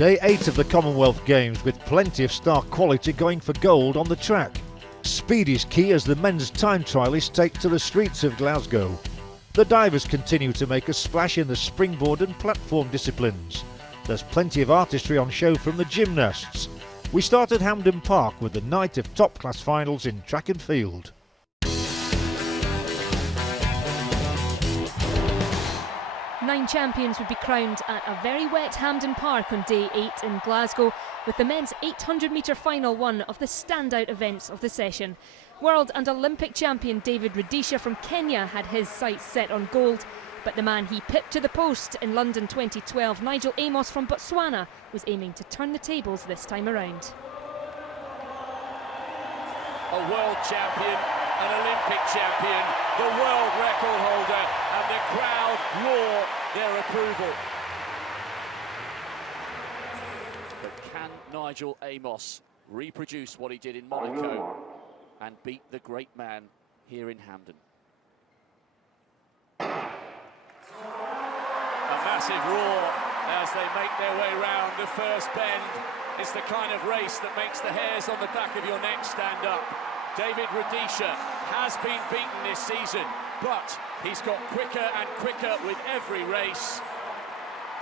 Day 8 of the Commonwealth Games, with plenty of star quality going for gold on the track. Speed is key as the men's time trialists take to the streets of Glasgow. The divers continue to make a splash in the springboard and platform disciplines. There's plenty of artistry on show from the gymnasts. We start at Hampden Park with the night of top-class finals in track and field. 9 champions would be crowned at a very wet Hampden Park on day 8 in Glasgow, with the men's 800-metre final one of the standout events of the session. World and Olympic champion David Rudisha from Kenya had his sights set on gold, but the man he pipped to the post in London 2012, Nigel Amos from Botswana, was aiming to turn the tables this time around. A world champion, an Olympic champion, the world record holder, and the crowd roar their approval. But can Nigel Amos reproduce what he did in Monaco and beat the great man here in Hampden? A massive roar as they make their way round the first bend. It's the kind of race that makes the hairs on the back of your neck stand up. David Rudisha has been beaten this season, but he's got quicker and quicker with every race.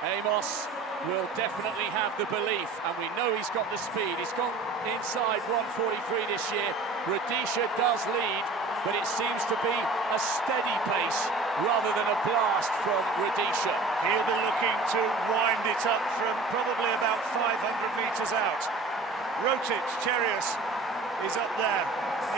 Amos will definitely have the belief, and we know he's got the speed. He's gone inside 1:43 this year. Rudisha does lead, but it seems to be a steady pace rather than a blast from Rudisha. He'll be looking to wind it up from probably about 500 metres out. Rotic, Cherius is up there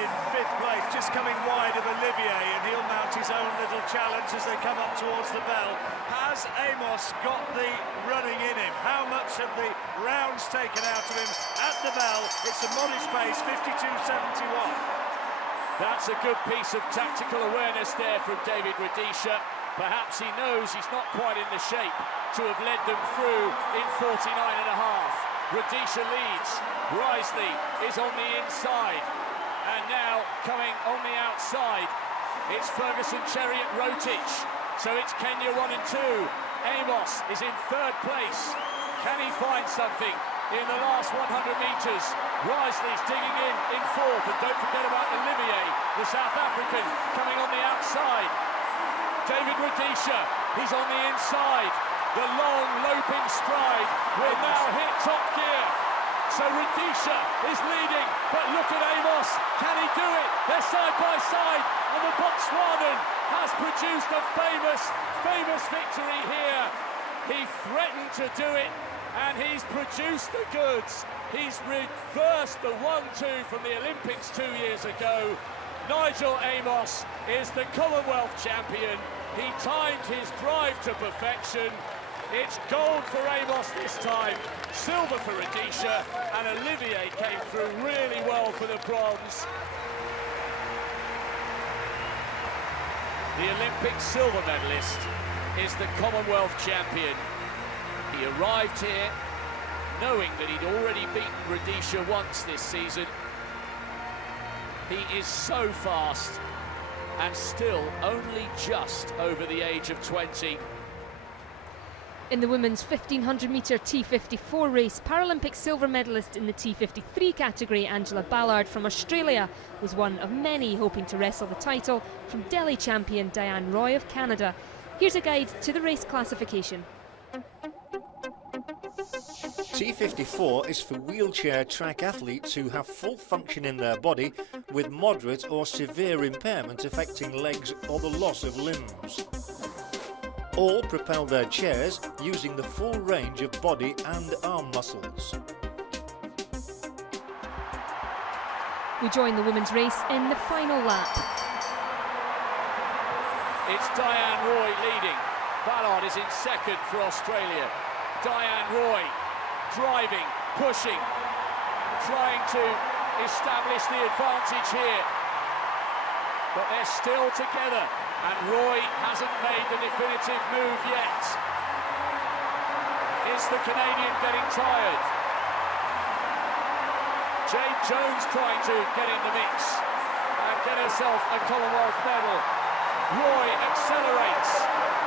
in 5th place, just coming wide of Olivier, and he'll mount his own little challenge as they come up towards the bell. Has Amos got the running in him? How much have the rounds taken out of him at the bell? It's a modest pace, 52.71. That's a good piece of tactical awareness there from David Rudisha. Perhaps he knows he's not quite in the shape to have led them through in 49.5. Rudisha leads. Risley is on the inside. And now coming on the outside, it's Ferguson, Chariot, Rotic. So it's Kenya 1 and 2. Amos is in 3rd place. Can he find something in the last 100 metres? Risley's digging in 4th, and don't forget about Olivier, the South African, coming on the outside. David Rudisha, he's on the inside. The long, loping stride will now hit top gear. So Rudisha is leading, but look at Amos. Can he do it? They're side by side, and the Botswanan has produced a famous victory here. He threatened to do it, and he's produced the goods. He's reversed the 1-2 from the Olympics 2 years ago. Nigel Amos is the Commonwealth champion. He timed his drive to perfection. It's gold for Amos this time, silver for Rudisha, and Olivier came through really well for the bronze. The Olympic silver medalist is the Commonwealth champion. He arrived here knowing that he'd already beaten Rudisha once this season. He is so fast and still only just over the age of 20. In the women's 1500-metre T54 race, Paralympic silver medalist in the T53 category, Angela Ballard from Australia, was one of many hoping to wrestle the title from Delhi champion Diane Roy of Canada. Here's a guide to the race classification. T54 is for wheelchair track athletes who have full function in their body with moderate or severe impairment affecting legs or the loss of limbs. All propel their chairs using the full range of body and arm muscles. We join the women's race in the final lap. It's Diane Roy leading. Ballard is in 2nd for Australia. Diane Roy driving, pushing, trying to establish the advantage here. But they're still together, and Roy hasn't made the definitive move yet. Is the Canadian getting tired? Jade Jones trying to get in the mix and get herself a Commonwealth medal. Roy accelerates.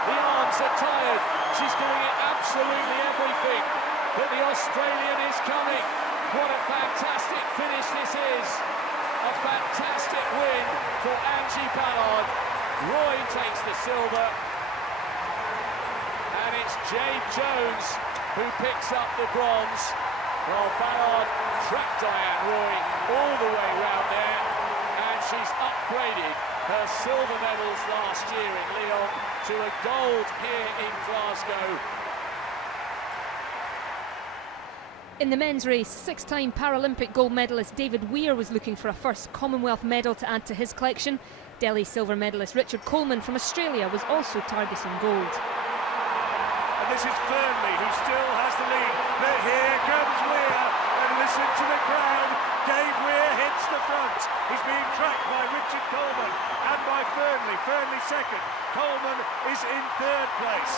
The arms are tired. She's giving it absolutely everything. but the Australian is coming. What a fantastic finish this is. A fantastic win for Angie Ballard. Roy takes the silver. And it's Jade Jones who picks up the bronze. While Ballard tracked Diane Roy all the way round there. And she's upgraded her silver medals last year in Lyon to a gold here in Glasgow. In the men's race, six-time Paralympic gold medalist David Weir was looking for a first Commonwealth medal to add to his collection. Delhi silver medalist Richard Coleman from Australia was also targeting gold. And this is Fernley, who still has the lead. But here comes Weir, and listen to the crowd. Dave Weir hits the front. He's being tracked by Richard Coleman and by Fernley. Fernley second. Coleman is in third place.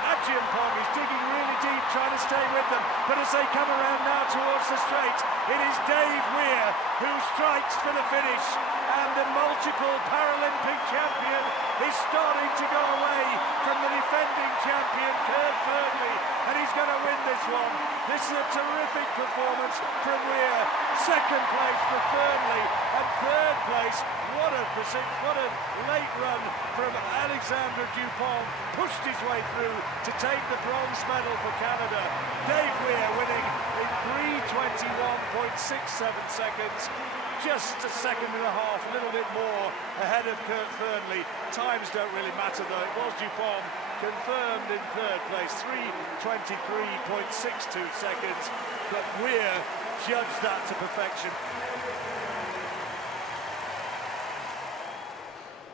Adjiampong is digging really deep, trying to stay with them. But as they come around now towards the straight, it is Dave Weir who strikes for the finish. And the multiple Paralympic champion is starting to go away from the defending champion, Kurt Fernley. And he's going to win this one. This is a terrific performance from Weir. Second place for Fernley. And third place, what a late run from Alexandre Dupont. Pushed his way through to take the bronze medal for Canada. Dave Weir winning in 3:21.67 seconds. Just a second and a half, a little bit more ahead of Kurt Fernley. Times don't really matter though. It was Dupont confirmed in third place, 3:23.62 seconds. But Weir judged that to perfection.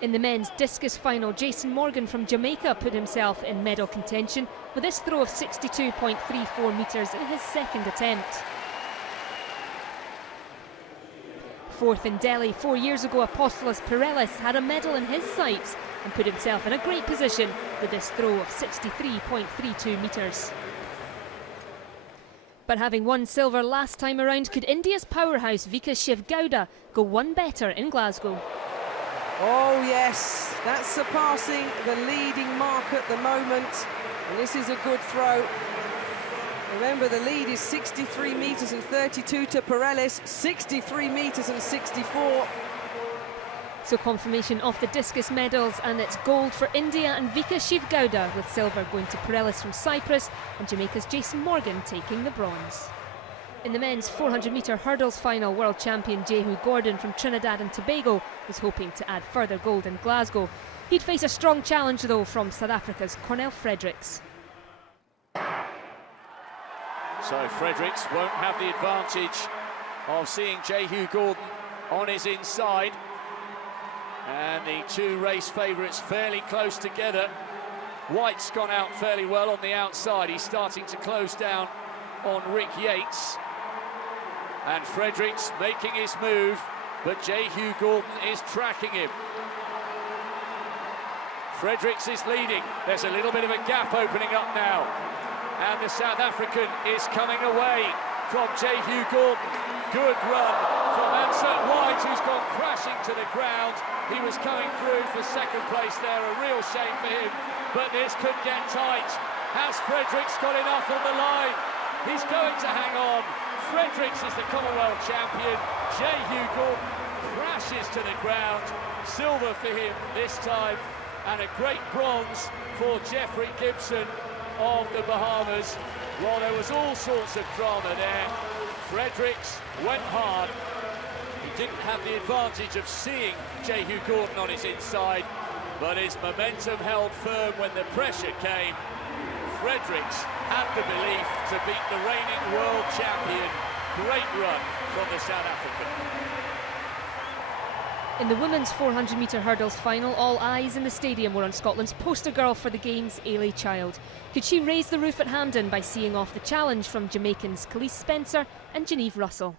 In the men's discus final, Jason Morgan from Jamaica put himself in medal contention with his throw of 62.34 metres in his second attempt. Fourth in Delhi 4 years ago, Apostolos Pirelis had a medal in his sights and put himself in a great position with his throw of 63.32 metres. But having won silver last time around, could India's powerhouse Vika Shiv-Gowda go one better in Glasgow? Oh yes, that's surpassing the leading mark at the moment, and this is a good throw. Remember, the lead is 63 metres and 32 to Pirelis, 63 metres and 64. So confirmation of the discus medals, and it's gold for India and Vika Shiv-Gowda, with silver going to Pirelis from Cyprus and Jamaica's Jason Morgan taking the bronze. In the men's 400-metre hurdles final, world champion Jehu Gordon from Trinidad and Tobago was hoping to add further gold in Glasgow. He'd face a strong challenge though from South Africa's Cornel Fredericks. So Fredericks won't have the advantage of seeing Jehu Gordon on his inside. And the two race favourites fairly close together. White's gone out fairly well on the outside. He's starting to close down on Rick Yates. And Fredericks making his move, but Jehu Gordon is tracking him. Fredericks is leading. There's a little bit of a gap opening up now. And the South African is coming away from Jehu Gordon. Good run from Ansett White, who's gone crashing to the ground. He was coming through for second place there, a real shame for him, but this could get tight. Has Fredericks got enough on the line? He's going to hang on. Fredericks is the Commonwealth champion. Jehu Gordon crashes to the ground. Silver for him this time, and a great bronze for Jeffrey Gibson of the Bahamas. Well, there was all sorts of drama there. Fredericks went hard. He didn't have the advantage of seeing Jehu Gordon on his inside, but his momentum held firm when the pressure came. Fredericks had the belief to beat the reigning world champion. Great run from the South African. In the women's 400-metre hurdles final, all eyes in the stadium were on Scotland's poster girl for the Games, Ailey Child. Could she raise the roof at Hampden by seeing off the challenge from Jamaicans Khalees Spencer and Genevieve Russell?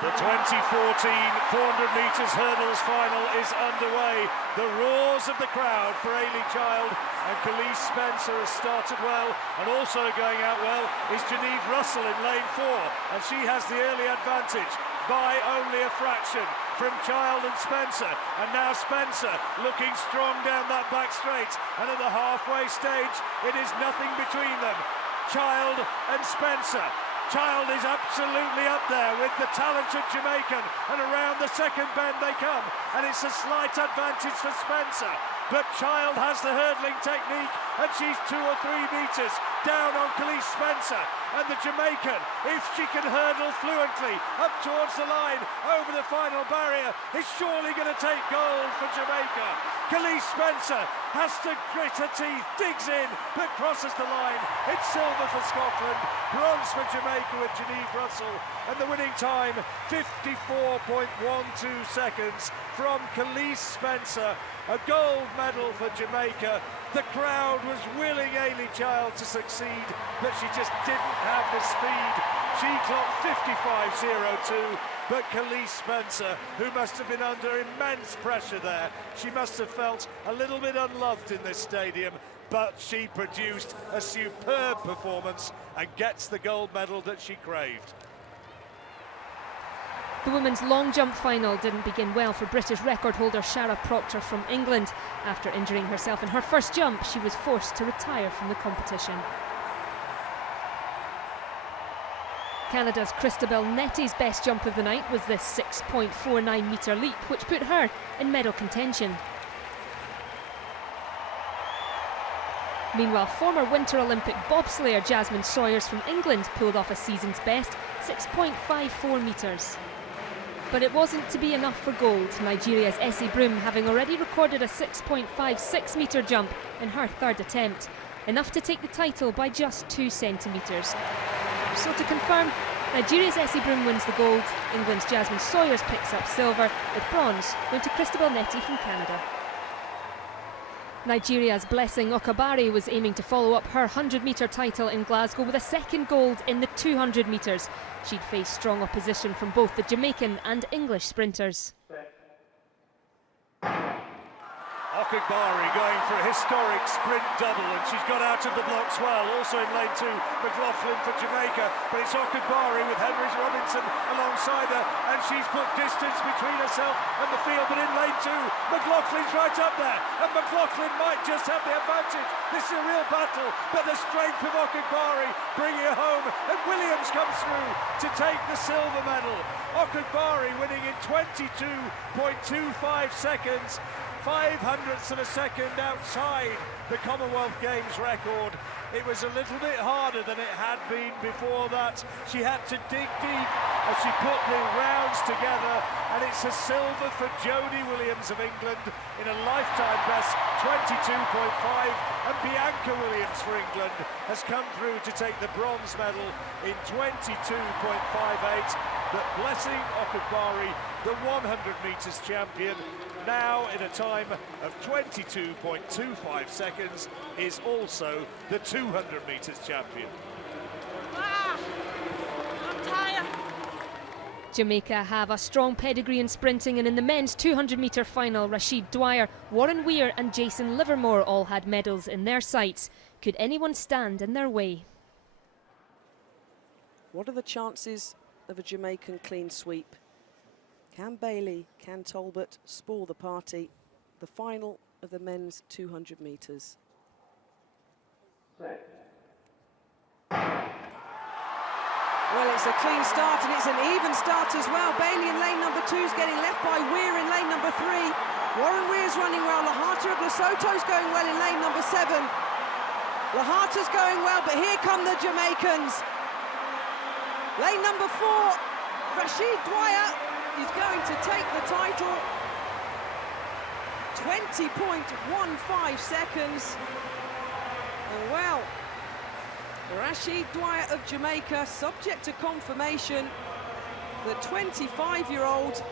The 2014 400 metres hurdles final is underway. The roars of the crowd for Ailey Child and Khalees Spencer has started well, and also going out well is Genevieve Russell in lane 4, and she has the early advantage by only a fraction. from Child and Spencer, and now Spencer looking strong down that back straight, and at the halfway stage it is nothing between them. Child and Spencer. Child is absolutely up there with the talented Jamaican, and around the second bend they come, and it's a slight advantage for Spencer, but Child has the hurdling technique, and she's 2 or 3 meters down on Khalees Spencer, and the Jamaican, if she can hurdle fluently up towards the line over the final barrier, is surely going to take gold for Jamaica. Khalees Spencer has to grit her teeth, digs in, but crosses the line. It's silver for Scotland, bronze for Jamaica with Geneve Russell, and the winning time 54.12 seconds from Khalees Spencer. A gold medal for Jamaica. The crowd was willing Ailey Child to succeed, but she just didn't have the speed. She clocked 55.02, but Khalees Spencer, who must have been under immense pressure there, she must have felt a little bit unloved in this stadium, but she produced a superb performance and gets the gold medal that she craved. The women's long jump final didn't begin well for British record holder Shara Proctor from England. After injuring herself in her first jump, she was forced to retire from the competition. Canada's Christabel Netty's best jump of the night was this 6.49 metre leap, which put her in medal contention. Meanwhile, former Winter Olympic bobslayer Jasmine Sawyers from England pulled off a season's best, 6.54 metres. But it wasn't to be enough for gold, Nigeria's Essie Broom having already recorded a 6.56 metre jump in her third attempt, enough to take the title by just 2 centimetres. So to confirm, Nigeria's Essie Broom wins the gold, England's Jasmine Sawyers picks up silver, with bronze going to Christabel Netty from Canada. Nigeria's Blessing Okabari was aiming to follow up her 100-metre title in Glasgow with a second gold in the 200 metres. She'd faced strong opposition from both the Jamaican and English sprinters. Okabari going for a historic sprint double, and she's got out of the blocks well. Also in lane 2, McLaughlin for Jamaica, but it's Okabari with Henrys Robinson alongside her, and she's put distance between herself and the field. But in lane 2, McLaughlin's right up there, and McLaughlin might just have the advantage. This is a real battle, but the strength of Okabari bringing her home, and Williams comes through to take the silver medal. Okabari winning in 22.25 seconds. 0.05 of a second outside the Commonwealth Games record. It was a little bit harder than it had been before that. She had to dig deep as she put the rounds together, and it's a silver for Jodie Williams of England in a lifetime best 22.5, and Bianca Williams for England has come through to take the bronze medal in 22.58. But Blessing Okabari, the 100 metres champion, now in a time of 22.25 seconds, is also the 200 metres champion. I'm tired. Jamaica have a strong pedigree in sprinting, and in the men's 200-metre final, Rashid Dwyer, Warren Weir and Jason Livermore all had medals in their sights. Could anyone stand in their way? What are the chances of a Jamaican clean sweep? Can Bailey, can Talbot spoil the party? The final of the men's 200 metres. Well, it's a clean start, and it's an even start as well. Bailey in lane number 2 is getting left by Weir in lane number 3. Warren Weir's running well. Lahata of Lesotho's going well in lane number 7. Lahata's going well, but here come the Jamaicans. Lane number 4, Rashid Dwyer is going to take the title. 20.15 seconds. And well, Rashid Dwyer of Jamaica, subject to confirmation, the 25-year-old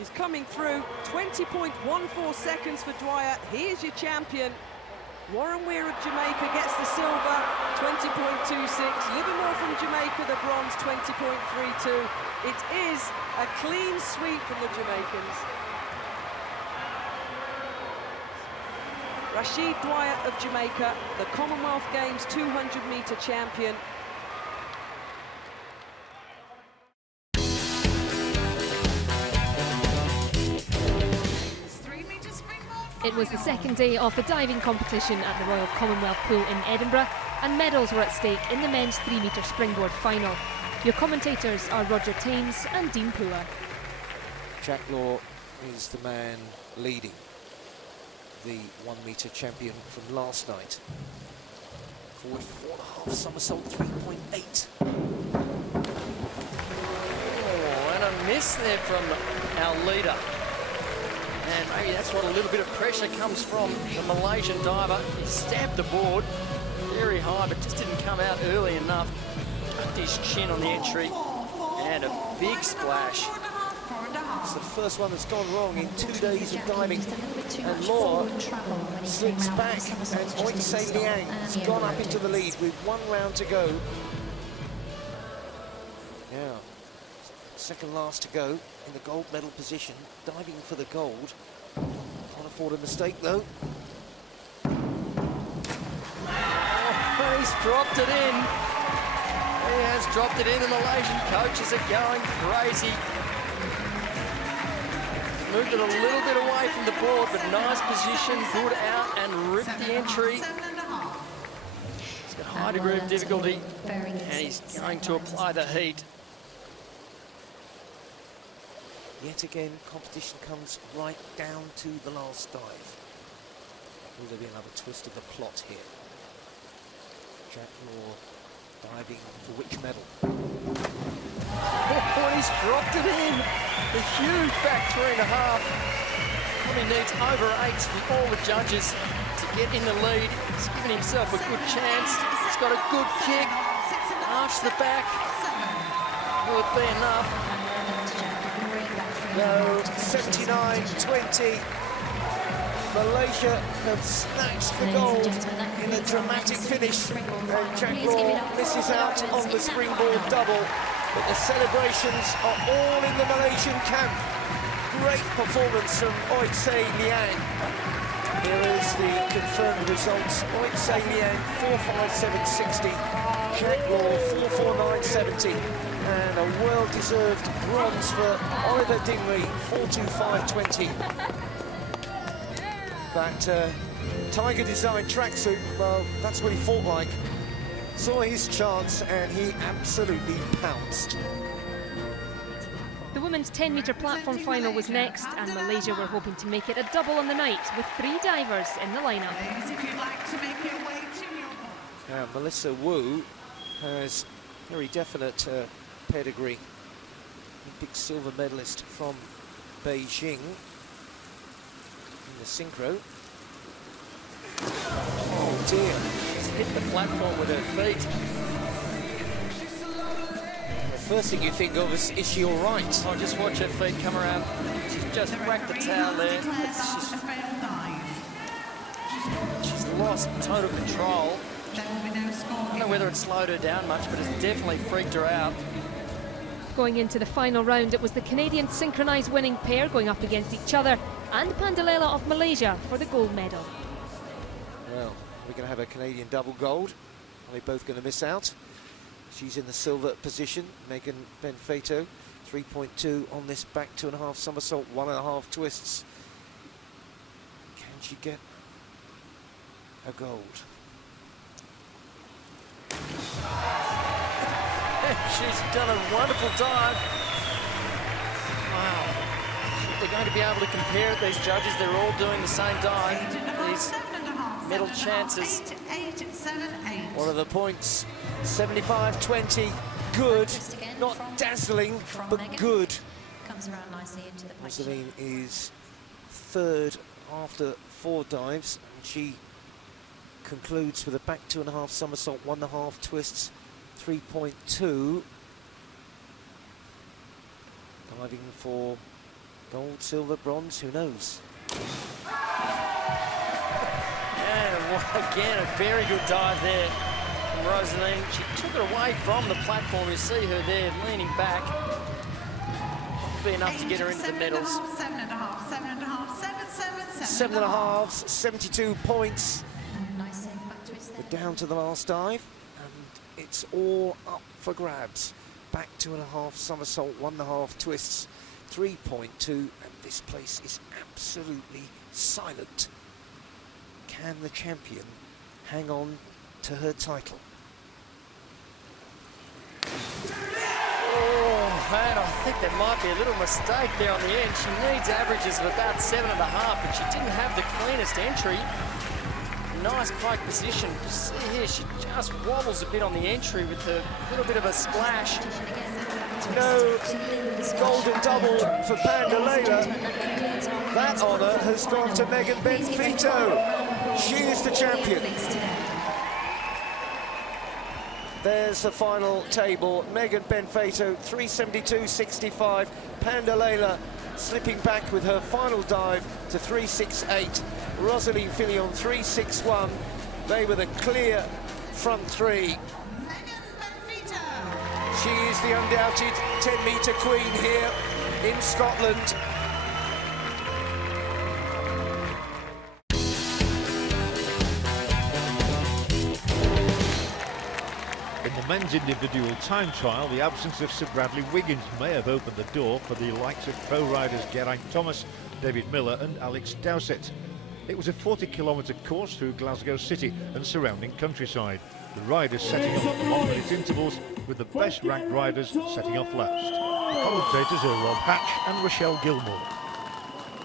is coming through. 20.14 seconds for Dwyer. He is your champion. Warren Weir of Jamaica gets the silver, 20.26. Livermore from Jamaica, the bronze, 20.32. It is a clean sweep from the Jamaicans. Rashid Dwyer of Jamaica, the Commonwealth Games 200-metre champion. It was the second day of the diving competition at the Royal Commonwealth Pool in Edinburgh, and medals were at stake in the men's 3-metre springboard final. Your commentators are Roger Thames and Dean Pooler. Jack Law is the man leading, the 1-metre champion from last night. Forward 4.5 somersault, 3.8. Oh, and a miss there from our leader. And maybe that's what a little bit of pressure comes from the Malaysian diver. He stabbed the board very high, but just didn't come out early enough. Tucked his chin on the entry, and a big splash. It's the first one that's gone wrong in 2 days of diving. And Law slips back, and Oinsei Liang has gone up into the lead with 1 round to go. Now, second last to go in the gold medal position, diving for the gold. Can't afford a mistake though. Oh, he's dropped it in. He has dropped it in. The Malaysian coaches are going crazy. Moved it a little bit away from the board, but nice position, good out, and ripped the entry. He's got a high degree of difficulty, and he's going to apply the heat. Yet again, competition comes right down to the last dive. Will there be another twist of the plot here? Jack Law diving for which medal? Oh, he's dropped it in. The huge back 3.5. Probably needs over 8s from all the judges to get in the lead. He's given himself a good chance. He's got a good kick. Arch the back. Will it be enough? No, 79-20. Malaysia have snatched the gold in a dramatic finish, and Jack Law misses out on the springboard double. But the celebrations are all in the Malaysian camp. Great performance from Oinsei Liang. Here is the confirmed results. Oinsei Liang 4.57.60, Jack Law 4.49.70, and a well-deserved bronze for Oliver Dingley 4.25.20. That Tiger design tracksuit, well, that's what he fought like. Saw his chance and he absolutely pounced. The women's 10-metre platform final was next, and Malaysia were hoping to make it a double on the night with 3 divers in the lineup. Now, Melissa Wu has very definite pedigree. Olympic silver medalist from Beijing in the synchro. Oh dear. She's hit the platform with her feet. The first thing you think of is she all right? Oh, just watch her feet come around. She's just whacked the towel there. She's lost total control. I don't know whether it slowed her down much, but it's definitely freaked her out. Going into the final round, it was the Canadian synchronised winning pair going up against each other, and Pandalela of Malaysia for the gold medal. Well, we're going to have a Canadian double gold. Are they both going to miss out? She's in the silver position, Megan Benfeito, 3.2 on this back 2.5 somersault, 1.5 twists. Can she get a gold? She's done a wonderful dive. Wow. They're going to be able to compare it, these judges. They're all doing the same dive. These medal chances. What are the points? 75-20. Good. Not dazzling, but good. Rosaline is third after 4 dives. And she concludes with a back 2.5 somersault, 1.5 twists, 3.2. Diving for gold, silver, bronze, who knows? And again, a very good dive there from Rosaline. She took it away from the platform. You see her there leaning back. Be enough to get her into the medals. 7.5, 72 points. We're down to the last dive, and it's all up for grabs. Back 2.5 somersault, 1.5 twists, 3.2, and this place is absolutely silent. Can the champion hang on to her title? Oh, man, I think there might be a little mistake there on the end. She needs averages of about 7.5, but she didn't have the cleanest entry. Nice pike position. See here, she just wobbles a bit on the entry with a little bit of a splash. No golden double for Pandalela. That honour has gone to Megan Benfito. She is the champion. There's the final table. Megan Benfito, 372.65. Pandalela slipping back with her final dive to 368. Rosalie Filion, 361. They were the clear front three. She is the undoubted 10-metre queen here in Scotland. In the men's individual time trial, the absence of Sir Bradley Wiggins may have opened the door for the likes of pro-riders Geraint Thomas, David Miller and Alex Dowsett. It was a 40-kilometre course through Glasgow city and surrounding countryside. The riders setting off 1-minute intervals, with the best-ranked riders setting off last. The commentators are Rob Hatch and Rochelle Gilmore.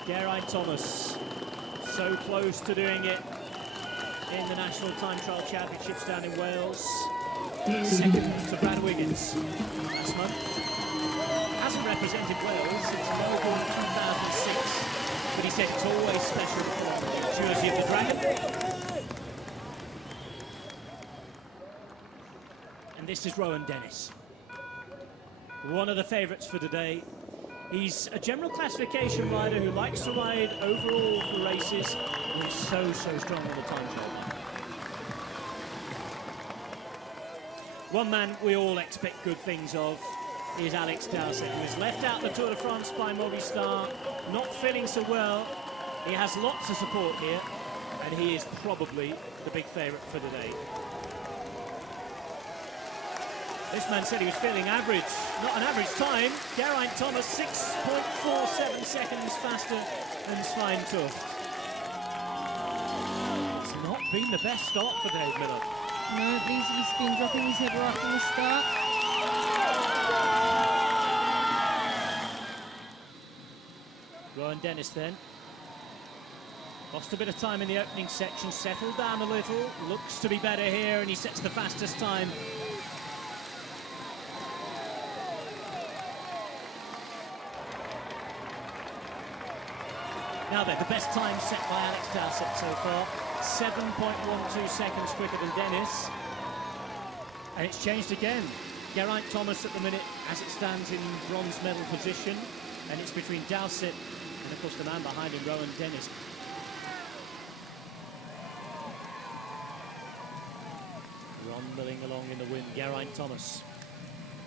Geraint Thomas, so close to doing it in the National Time Trial Championships down in Wales. Second to Brad Wiggins last month. Hasn't represented Wales since Melbourne 2006, but he said it's always special for the jersey of the Dragon. And this is Rowan Dennis, one of the favourites for today. He's a general classification rider who likes to ride overall for races, and he's so strong on the time trial. One man we all expect good things of is Alex Dowsett, who is left out the Tour de France by Movistar, not feeling so well. He has lots of support here, and he is probably the big favourite for today. This man said he was feeling average, not an average time. Geraint Thomas, 6.47 seconds faster than Svein Tuch. It's not been the best start for Dave Miller. No, he's been dropping his head right from the start. Rowan Dennis then. Lost a bit of time in the opening section, settled down a little, looks to be better here, and he sets the fastest time. Now then, the best time set by Alex Dowsett so far, 7.12 seconds quicker than Dennis. And it's changed again. Geraint Thomas at the minute, as it stands, in bronze medal position. And it's between Dowsett and, of course, the man behind him, Rowan Dennis. Rumbling along in the wind, Geraint Thomas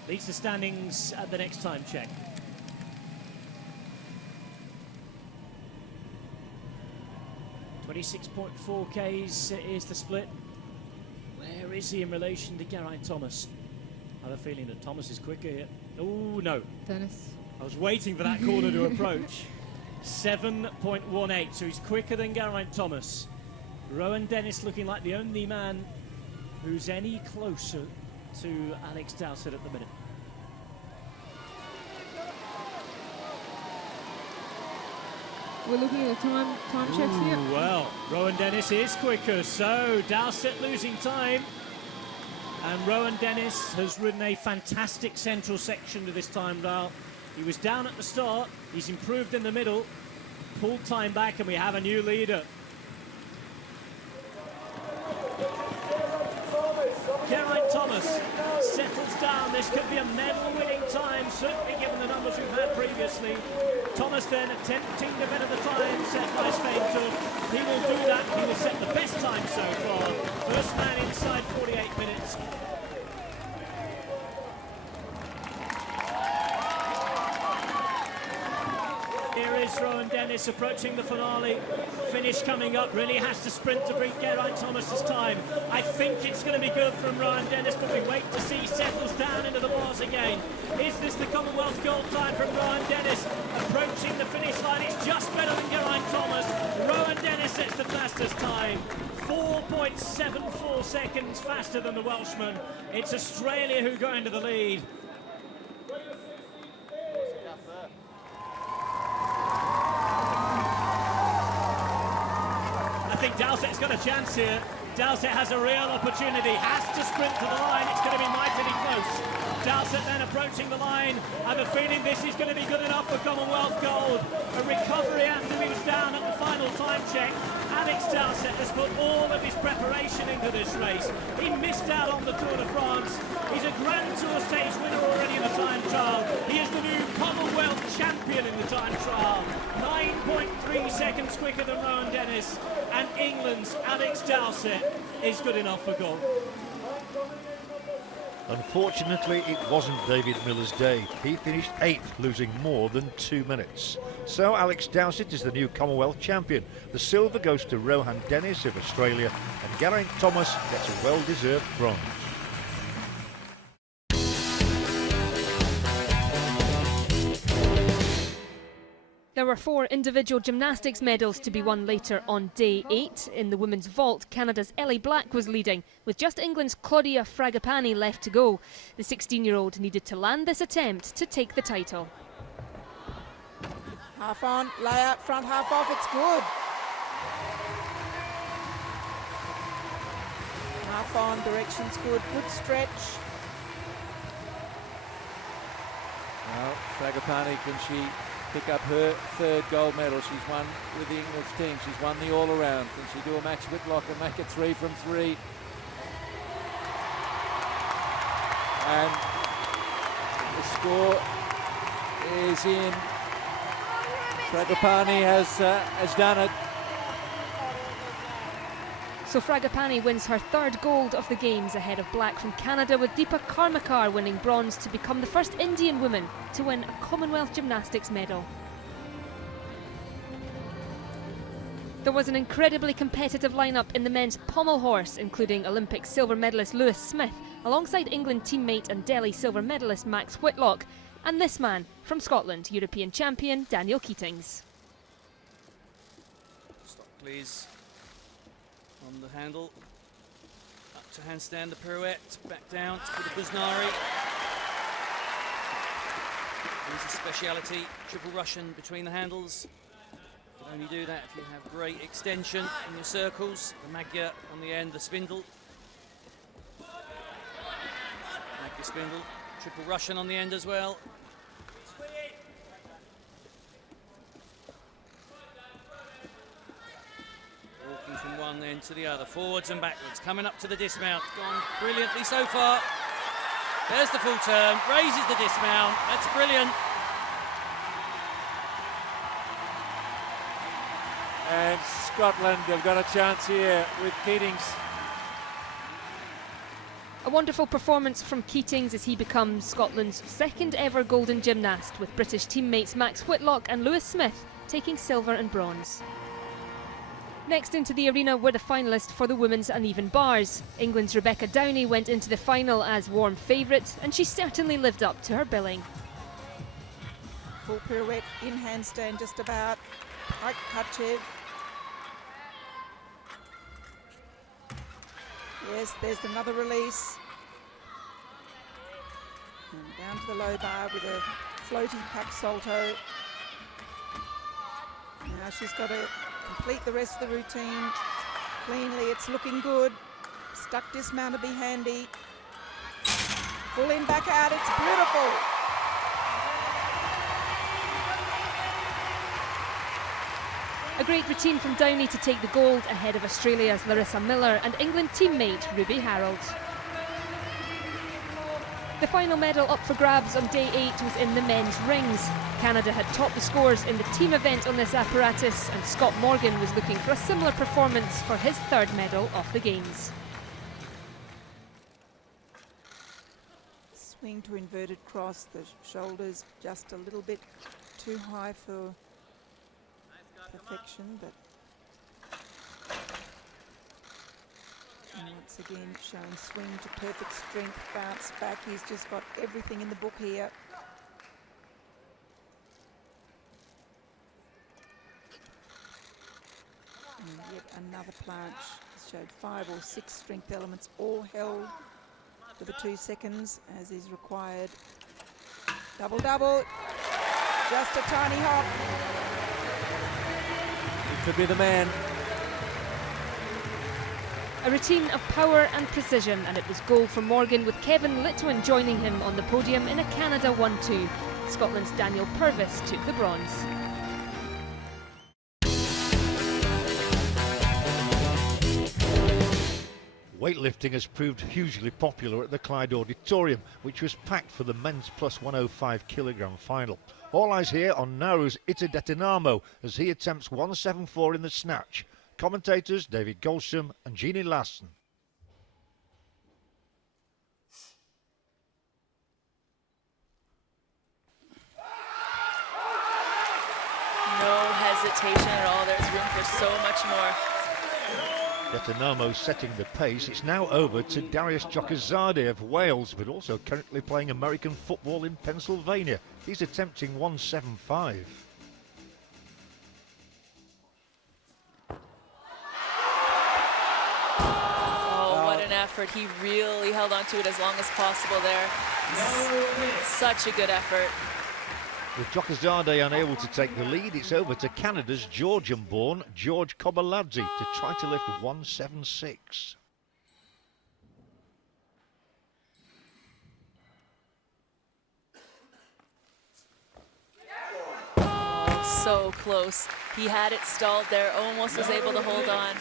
leads the standings at the next time check. 26.4 Ks is the split. Where is he in relation to Geraint Thomas? I have a feeling that Thomas is quicker here. Oh, no. Dennis. I was waiting for that corner to approach. 7.18, so he's quicker than Geraint Thomas. Rowan Dennis looking like the only man who's any closer to Alex Dowsett at the minute. We're looking at the time checks here. Well, Rowan Dennis is quicker, so Dowsett losing time. And Rowan Dennis has ridden a fantastic central section to this time trial. He was down at the start, he's improved in the middle, pulled time back, and we have a new leader. Geraint Thomas settles down. This could be a medal-winning time, certainly given the numbers we've had previously. Thomas then attempting to better the time set by Svein Tuch. He will do that. He will set the best time so far. First man inside 48 minutes. Here is Rowan Dennis. Dennis approaching the finale. Finish coming up, really has to sprint to beat Geraint Thomas's time. I think it's going to be good from Rowan Dennis, but we wait to see he settles down into the bars again. Is this the Commonwealth gold time from Rowan Dennis? Approaching the finish line, it's just better than Geraint Thomas. Rowan Dennis sets the fastest time. 4.74 seconds faster than the Welshman. It's Australia who go into the lead. I think Dowsett's got a chance here. Dowsett has a real opportunity, has to sprint to the line. It's going to be mightily close. Dowsett then approaching the line. I have a feeling this is going to be good enough for Commonwealth gold. A recovery after he was down at the final time check. Alex Dowsett has put all of his preparation into this race. He missed out on the Tour de France. He's a Grand Tour stage winner already in the time trial. He is the new Commonwealth champion in the time trial. 9.3 seconds quicker than Rowan Dennis. And England's Alex Dowsett is good enough for gold. Unfortunately, it wasn't David Miller's day. He finished 8th, losing more than 2 minutes. So Alex Dowsett is the new Commonwealth champion. The silver goes to Rowan Dennis of Australia, and Geraint Thomas gets a well-deserved bronze. There were 4 individual gymnastics medals to be won later on day 8. In the women's vault, Canada's Ellie Black was leading, with just England's Claudia Fragapane left to go. The 16-year-old needed to land this attempt to take the title. Half on, lay out, front half off, it's good. Half on, direction's good, good stretch. Well, Fragapane, can she pick up her 3rd gold medal? She's won with the English team. She's won the all-around. Can she do a Max Whitlock and make it 3 from 3? And the score is in. Fragapane has done it. So Fragapane wins her 3rd gold of the Games ahead of Black from Canada, with Deepa Karmakar winning bronze to become the first Indian woman to win a Commonwealth Gymnastics medal. There was an incredibly competitive lineup in the men's pommel horse, including Olympic silver medalist Lewis Smith, alongside England teammate and Delhi silver medalist Max Whitlock, and this man from Scotland, European champion Daniel Keatings. Stop please. On the handle, up to handstand, the pirouette, back down to the Buznari. There's a speciality, triple Russian between the handles. You can only do that if you have great extension in your circles. The Magyar on the end, the spindle. Magyar spindle, triple Russian on the end as well. From one end to the other, forwards and backwards, coming up to the dismount, gone brilliantly so far. There's the full turn, raises the dismount, that's brilliant. And Scotland have got a chance here with Keatings. A wonderful performance from Keatings as he becomes Scotland's 2nd ever golden gymnast, with British teammates Max Whitlock and Lewis Smith taking silver and bronze. Next into the arena were the finalists for the women's uneven bars. England's Rebecca Downey went into the final as warm favourite, and she certainly lived up to her billing. Full pirouette, in handstand just about. Like Kachev. Yes, there's another release. And down to the low bar with a floating pack salto. Now she's got to complete the rest of the routine cleanly. It's looking good. Stuck dismount to be handy. Full in, back out. It's beautiful. A great routine from Downey to take the gold ahead of Australia's Larissa Miller and England teammate Ruby Harold. The final medal up for grabs on day 8 was in the men's rings. Canada had topped the scores in the team event on this apparatus, and Scott Morgan was looking for a similar performance for his 3rd medal of the Games. Swing to inverted cross, the shoulders just a little bit too high for perfection, but and once again showing swing to perfect strength, bounce back. He's just got everything in the book here. And yet another planche. He's showed 5 or 6 strength elements, all held for the 2 seconds as is required. Double, double. Just a tiny hop. He could be the man. A routine of power and precision, and it was gold for Morgan, with Kevin Litwin joining him on the podium in a Canada 1-2. Scotland's Daniel Purvis took the bronze. Weightlifting has proved hugely popular at the Clyde Auditorium, which was packed for the men's plus 105 kilogram final. All eyes here on Nauru's Ita Detinamo as he attempts 174 in the snatch. Commentators David Golsham and Jeannie Lassen. No hesitation at all. There's room for so much more. Detinamo setting the pace. It's now over to Darius Jokazade of Wales, but also currently playing American football in Pennsylvania. He's attempting 175. Oh, what an effort. He really held on to it as long as possible there. Such a good effort. With Jokazade unable to take the lead, it's over to Canada's Georgian-born George Kobaladze to try to lift 176. Oh, so close. He had it stalled there, almost was able to hold on.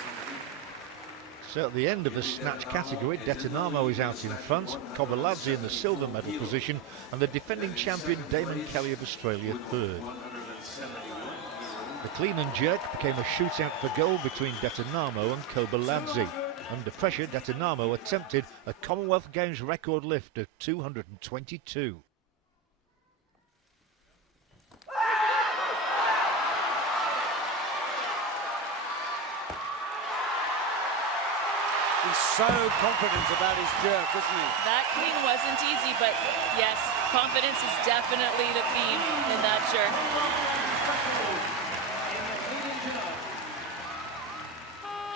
So at the end of the snatch category, Detinamo is out in front, Kobaladze in the silver medal position, and the defending champion Damon Kelly of Australia third. The clean and jerk became a shootout for gold between Detinamo and Kobaladze. Under pressure, Detinamo attempted a Commonwealth Games record lift of 222. He's so confident about his jerk, isn't he? That clean wasn't easy, but yes, confidence is definitely the theme in that jerk.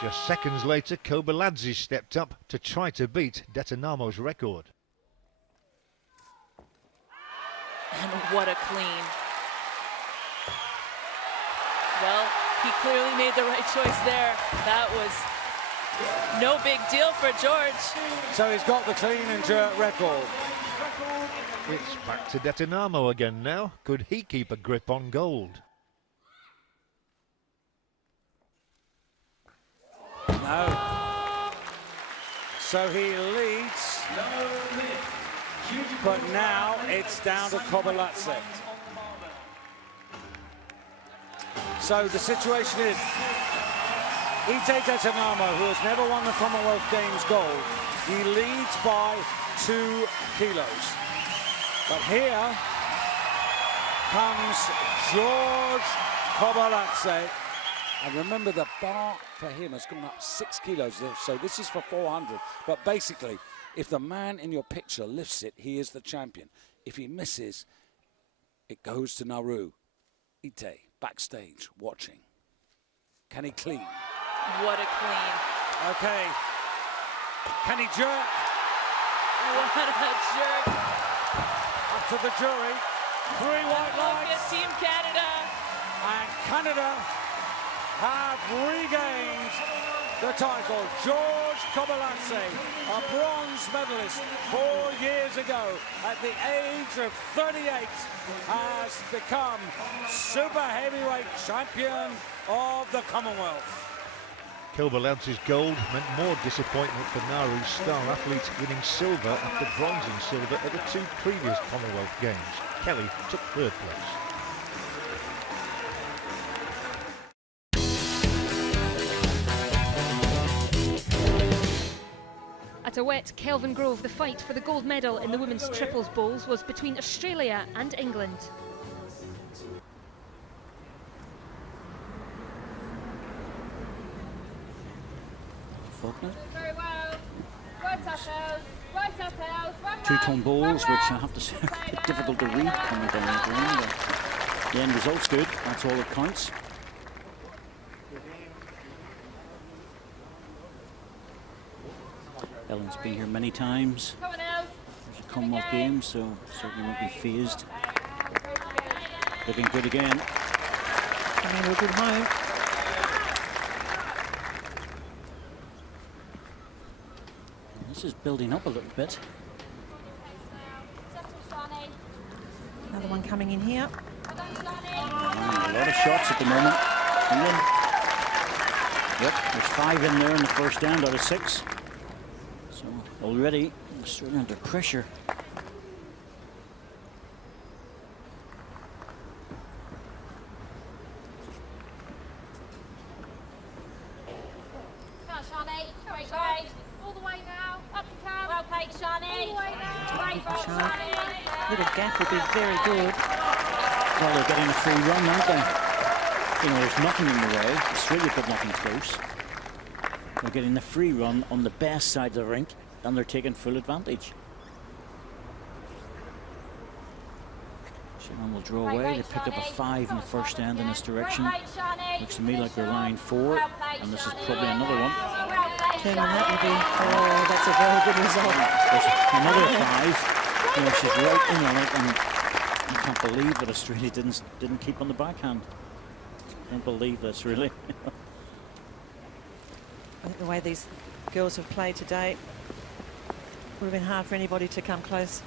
Just seconds later, Kobaladze stepped up to try to beat Detinamo's record. And what a clean. Well, he clearly made the right choice there. That was no big deal for George. So he's got the clean and jerk record. It's back to Detinamo again now. Could he keep a grip on gold? No. So he leads. But now it's down to Kobaladze. So the situation is, Ita Detinamo, who has never won the Commonwealth Games gold, he leads by 2 kilos. But here comes George Kobaladze. And remember, the bar for him has gone up 6 kilos, so this is for 400. But basically, if the man in your picture lifts it, he is the champion. If he misses, it goes to Nauru. Ite, backstage, watching. Can he clean? What a clean. Okay. Can he jerk? What a jerk. Up to the jury. 3 white Look lights. at Team Canada. And Canada have regained the title. George Kobaladze, a bronze medalist 4 years ago at the age of 38, has become super heavyweight champion of the Commonwealth. Kobaladze's gold meant more disappointment for Nauru's star athlete, winning silver after bronze and silver at the 2 previous Commonwealth Games. Kelly took 3rd place. At a wet Kelvin Grove, the fight for the gold medal in the women's triples bowls was between Australia and England. two-tone bowls, which I have to say are difficult to read coming down the green. But the end result's good. That's all that counts. Ellen's been here many times. There's a Commonwealth Games, so certainly won't be phased. Looking good again. Coming to a good home. This is building up a little bit. Another one coming in here. A lot of shots at the moment. Yep, there's 5 in there in the first end out of 6. So already Australia under pressure. Little gap will be very good. Well, they're getting a free run, aren't they? You know, there's nothing in the way. Australia put nothing close. They're getting the free run on the best side of the rink, and they're taking full advantage. Sharon will draw away. They picked up a 5 in the first end in this direction. Looks to me like they're line 4, and this is probably another one. 10 on that would be, oh, that's a very good result. There's another 5. You know, she's right in on it, and you can't believe that Australia didn't keep on the backhand. Can't believe this, really. I think the way these girls have played today would have been hard for anybody to come close.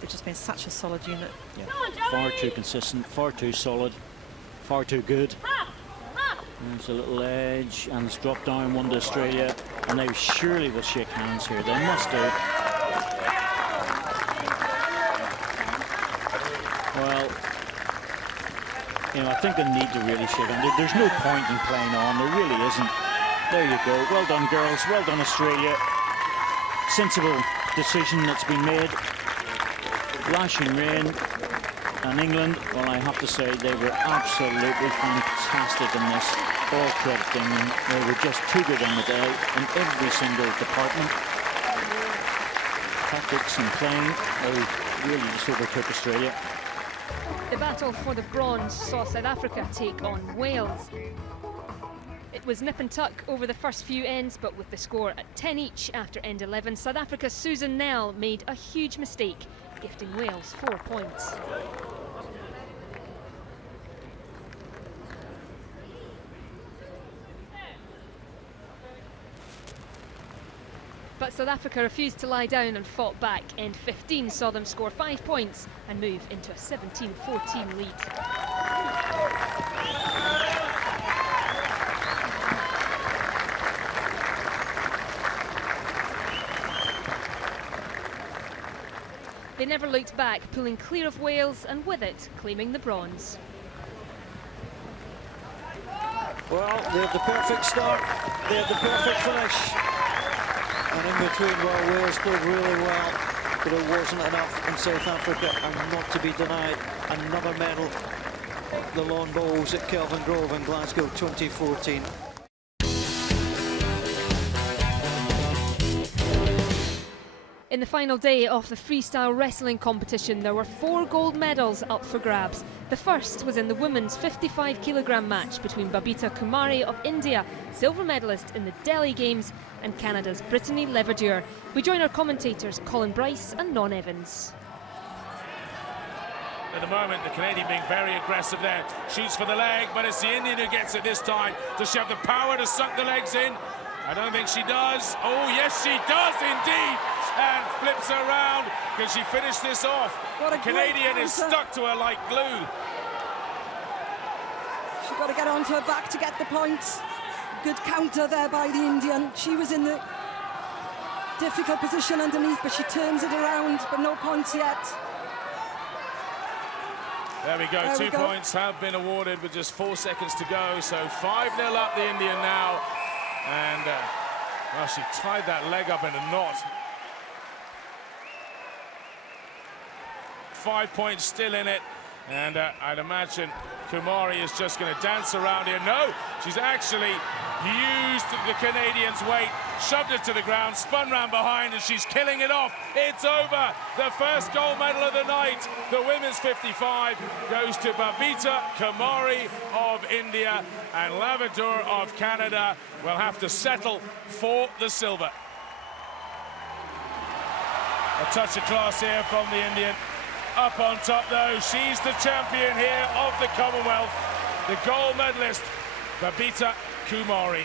They've just been such a solid unit. Yeah. Far too consistent, far too solid, far too good. There's a little edge, and it's dropped down one to Australia, and they surely will shake hands here. They must do. Well, you know, I think they need to really shake hands. There's no point in playing on. There really isn't. There you go. Well done, girls. Well done, Australia. Sensible decision that's been made. Lashing rain. And England, well, I have to say, they were absolutely fantastic in this. All credit to England. They were just too good on the day in every single department. Tactics and playing, they really just overtook Australia. The battle for the bronze saw South Africa take on Wales. It was nip and tuck over the first few ends, but with the score at 10 each after end 11, South Africa's Susan Nell made a huge mistake, gifting Wales 4 points. But South Africa refused to lie down and fought back. End 15 saw them score 5 points and move into a 17-14 lead. They never looked back, pulling clear of Wales and with it claiming the bronze. Well, they have the perfect start, they have the perfect finish. And in between, well, Wales played really well, but it wasn't enough, and South Africa are not to be denied another medal. The lawn bowls at Kelvin Grove in Glasgow 2014. In the final day of the freestyle wrestling competition, there were 4 gold medals up for grabs. The first was in the women's 55kg match between Babita Kumari of India, silver medalist in the Delhi Games, and Canada's Brittany Leverdier. We join our commentators Colin Bryce and Non Evans. At the moment, the Canadian being very aggressive there. Shoots for the leg, but it's the Indian who gets it this time. Does she have the power to suck the legs in? I don't think she does. Oh, yes, she does indeed. And flips her around. Can she finish this off? The Canadian is stuck to her like glue. She's got to get onto her back to get the points. Good counter there by the Indian. She was in the difficult position underneath, but she turns it around, but no points yet. There we go. There 2 points have been awarded with just 4 seconds to go. So 5-0 up the Indian now. And well, she tied that leg up in a knot. 5 points still in it. And I'd imagine Kumari is just going to dance around here. No, she's actually used the Canadians' weight shoved it to the ground, spun round behind, and she's killing it off. It's over. The first gold medal of the night, the women's 55, goes to Babita Kumari of India, and Lavadeur of Canada will have to settle for the silver. A touch of class here from the Indian. Up on top, though, she's the champion here of the Commonwealth, the gold medalist, Babita Kumari.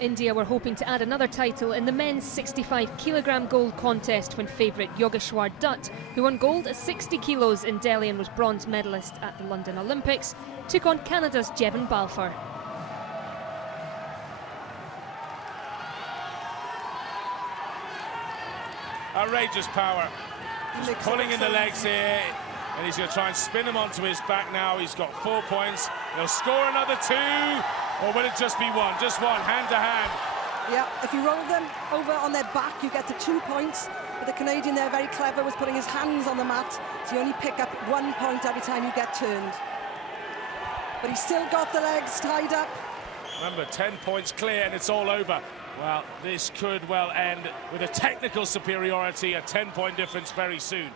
India were hoping to add another title in the men's 65-kilogram gold contest when favourite Yogeshwar Dutt, who won gold at 60 kilos in Delhi and was bronze medalist at the London Olympics, took on Canada's Jevon Balfour. Outrageous power. Just pulling in the legs here, and he's going to try and spin him onto his back now. He's got 4 points. He'll score another 2, or will it just be one? Just one, hand to hand. Yeah, if you roll them over on their back, you get the 2 points. But the Canadian there, very clever, was putting his hands on the mat, so you only pick up 1 point every time you get turned. But he's still got the legs tied up. Remember, 10 points clear, and it's all over. Well, this could well end with a technical superiority, a 10-point difference very soon.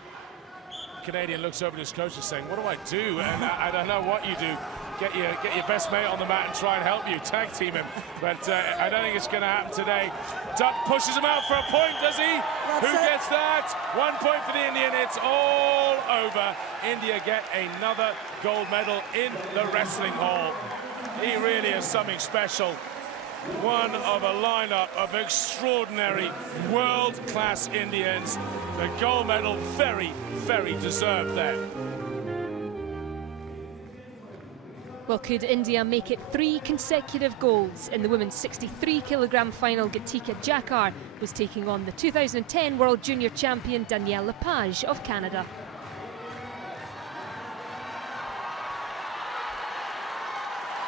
The Canadian looks over to his coach and saying, what do I do? And I don't know what you do. Get your best mate on the mat and try and help you, tag team him. But I don't think it's going to happen today. Dutt pushes him out for a point, does he? Who gets that? 1 point for the Indian. It's all over. India get another gold medal in the wrestling hall. He really is something special. One of a lineup of extraordinary world-class Indians. The gold medal very, very deserved there. Well, could India make it 3 consecutive golds? In the women's 63-kilogram final, Gitika Jakar was taking on the 2010 World Junior Champion Danielle Lepage of Canada.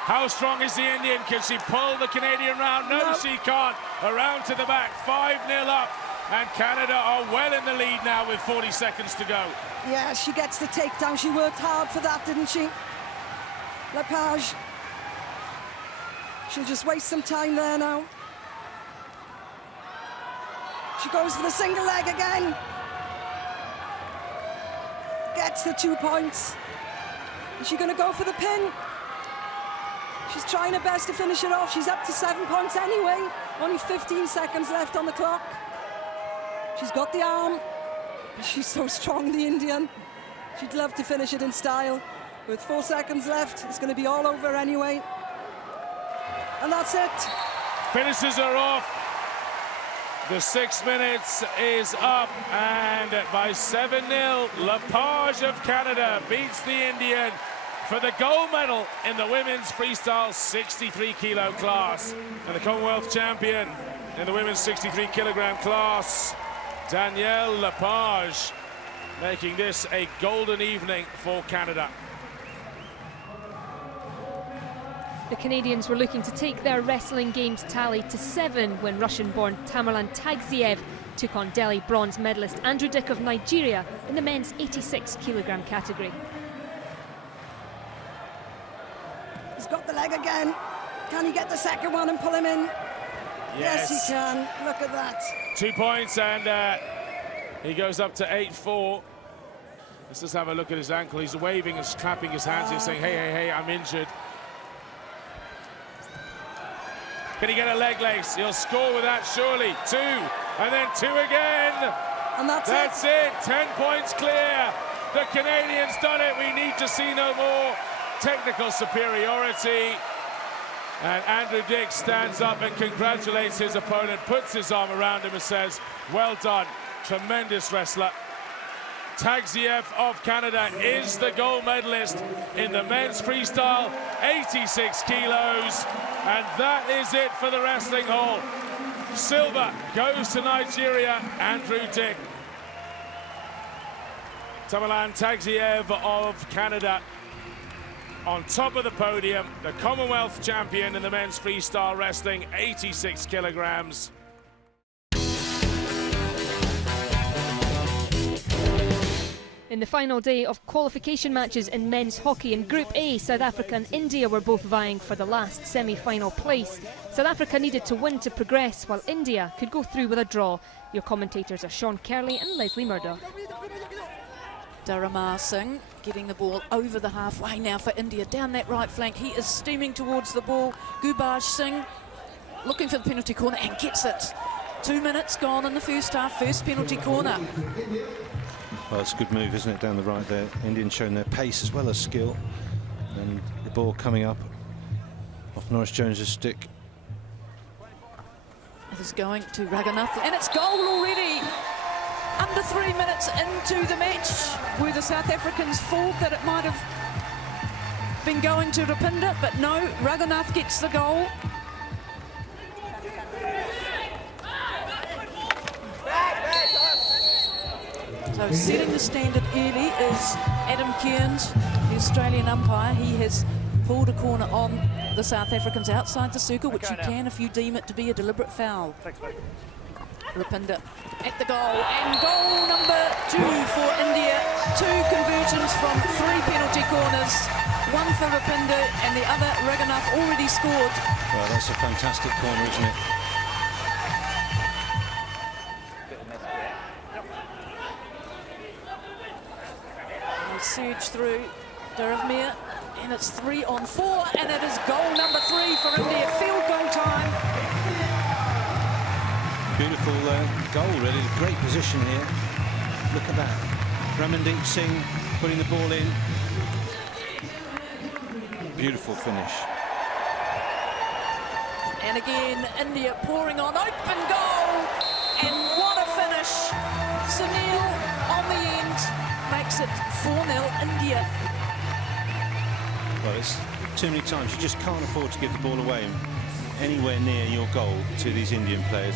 How strong is the Indian? Can she pull the Canadian round? No, she can't. Around to the back, 5-0 up. And Canada are well in the lead now with 40 seconds to go. Yeah, she gets the takedown. She worked hard for that, didn't she? Lepage. She'll just waste some time there now. She goes for the single leg again. Gets the 2 points. Is she going to go for the pin? She's trying her best to finish it off. She's up to 7 points anyway. Only 15 seconds left on the clock. She's got the arm. She's so strong, the Indian. She'd love to finish it in style. With 4 seconds left, it's going to be all over anyway. And that's it. Finishes her off. The 6 minutes is up, and by 7-0, Lepage of Canada beats the Indian for the gold medal in the women's freestyle 63-kilo class. And the Commonwealth champion in the women's 63-kilogram class, Danielle Lepage, making this a golden evening for Canada. The Canadians were looking to take their wrestling games tally to 7 when Russian-born Tamerlan Tagziev took on Delhi bronze medalist Andrew Dick of Nigeria in the men's 86-kilogram category. He's got the leg again. Can he get the second one and pull him in? Yes, he can. Look at that. 2 points, and he goes up to 8-4. Let's just have a look at his ankle. He's waving and clapping his hands and saying, hey, hey, hey, I'm injured. Can he get a leg lace? He'll score with that, surely. 2, and then 2 again. And that's it. 10 points clear. The Canadians done it. We need to see no more technical superiority. And Andrew Dick stands up and congratulates his opponent, puts his arm around him and says, well done, tremendous wrestler. Tagziev of Canada is the gold medalist in the men's freestyle, 86 kilos. And that is it for the wrestling hall. Silver goes to Nigeria, Andrew Dick. Tamerlan Tagziev of Canada on top of the podium, the Commonwealth champion in the men's freestyle wrestling, 86 kilograms. In In the final day of qualification matches in men's hockey in Group A, South Africa and India were both vying for the last semi-final place. South Africa needed to win to progress, while India could go through with a draw. Your commentators are Sean Kerley and Leslie Murdoch. Dharamar Singh getting the ball over the halfway now for India, down that right flank. He is steaming towards the ball. Gubaj Singh looking for the penalty corner and gets it. 2 minutes gone in the first half, first penalty corner. Well, it's a good move, isn't it, down the right there. Indians showing their pace as well as skill. And the ball coming up off Norris Jones's stick. It is going to Raghunath, and it's goal already. Under 3 minutes into the match, where the South Africans thought that it might have been going to Rapinda, but no, Raghunath gets the goal. So setting the standard early is Adam Kearns, the Australian umpire. He has pulled a corner on the South Africans outside the circle, which you can if you deem it to be a deliberate foul. Rapinda at the goal, and goal number 2 for India. 2 conversions from 3 penalty corners, 1 for Rapinda and the other Raghunath already scored. Well, that's a fantastic corner, isn't it? Surge through Dharamir, and it's 3 on 4, and it is goal number 3 for India. Field goal time. Beautiful goal, really. Great position here. Look at that. Ramandeep Singh putting the ball in. Beautiful finish. And again, India pouring on, open goal, and what a finish. Sunil on the end makes it 4-0 India. Well, it's too many times. You just can't afford to give the ball away anywhere near your goal to these Indian players.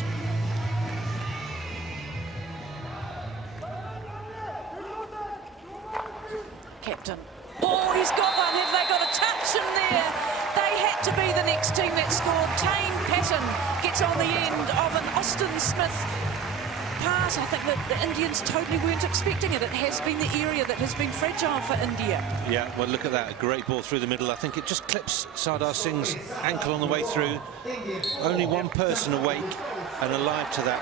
Captain. Oh, he's got one. Have they got a touch in there? They had to be the next team that scored. Tane Patton gets on the end of an Austin Smith pass. I think that the Indians totally weren't expecting it. It has been the area that has been fragile for India. Yeah, well, look at that. A great ball through the middle. I think it just clips Sardar Singh's ankle on the way through. Only one person awake and alive to that.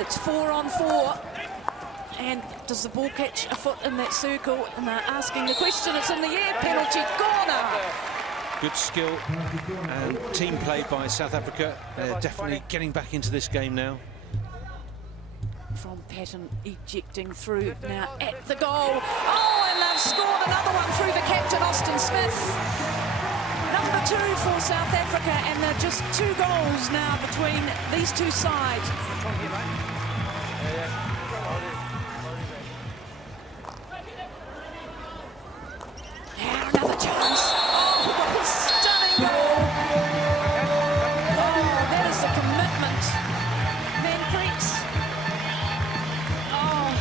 It's 4 on 4. And does the ball catch a foot in that circle? And they're asking the question. It's in the air. Penalty corner. Good skill and team play by South Africa. They're definitely getting back into this game now. From Patton ejecting through now at the goal. Oh, and they've scored another one through the captain, Austin Smith. Number 2 for South Africa, and they're just 2 goals now between these 2 sides. Yeah, another chance. Oh, stunning goal. Oh, that is the commitment. Manpreet. Oh.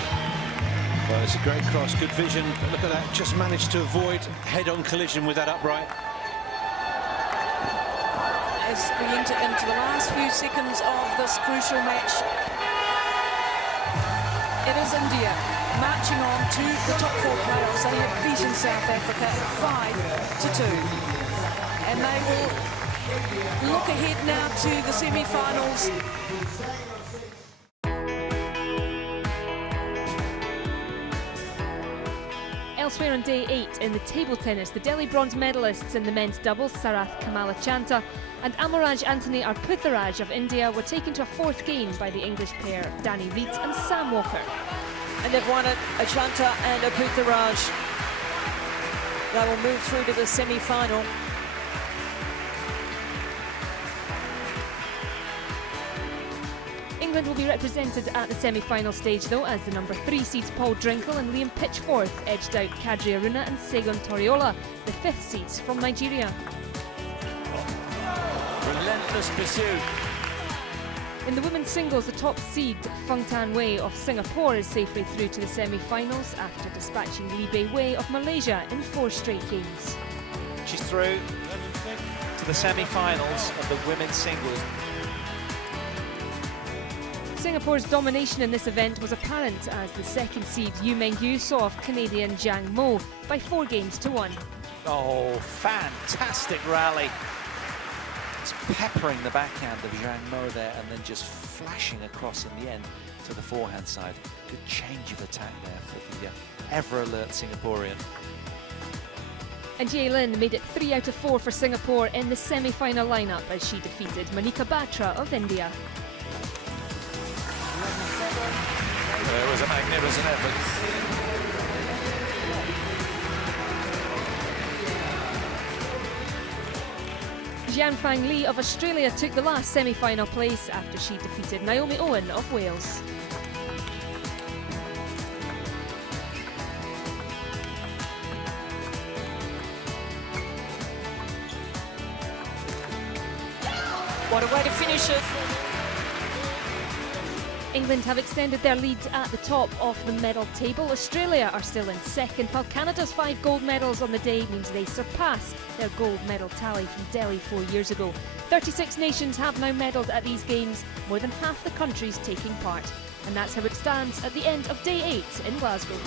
Well, it's a great cross, good vision, but look at that, just managed to avoid head-on collision with that upright. As we enter into the last few seconds of this crucial match, it is India marching on to the top 4 playoffs. They have beaten South Africa 5-2. And they will look ahead now to the semi-finals. Elsewhere on day 8 in the table tennis, the Delhi bronze medalists in the men's doubles, Sarath Kamalachanta and Amaraj Anthony Arputharaj of India, were taken to a 4th game by the English pair Danny Reed and Sam Walker. And they've won it, Achanta and Arputharaj. They will move through to the semi-final. England will be represented at the semi-final stage though, as the number 3 seeds Paul Drinkle and Liam Pitchforth edged out Kadri Aruna and Segun Toriola, the 5th seeds from Nigeria. Relentless pursuit. In the women's singles, the top seed Fengtan Wei of Singapore is safely through to the semi-finals after dispatching Li Bei Wei of Malaysia in 4 straight games. She's through to the semi-finals of the women's singles. Singapore's domination in this event was apparent as the second seed Yu Mengyu saw off Canadian Zhang Mo by 4 games to 1. Oh, fantastic rally. It's peppering the backhand of Zhang Mo there and then just flashing across in the end to the forehand side. Good change of attack there for the ever alert Singaporean. And Jie Lin made it 3 out of 4 for Singapore in the semi-final lineup as she defeated Manika Batra of India. It was a magnificent effort. Jianfang Lee of Australia took the last semi-final place after she defeated Naomi Owen of Wales. What a way to finish it. England have extended their lead at the top of the medal table. Australia are still in second, while Canada's 5 gold medals on the day means they surpass their gold medal tally from Delhi 4 years ago. 36 nations have now medalled at these games, more than half the countries taking part. And that's how it stands at the end of day 8 in Glasgow.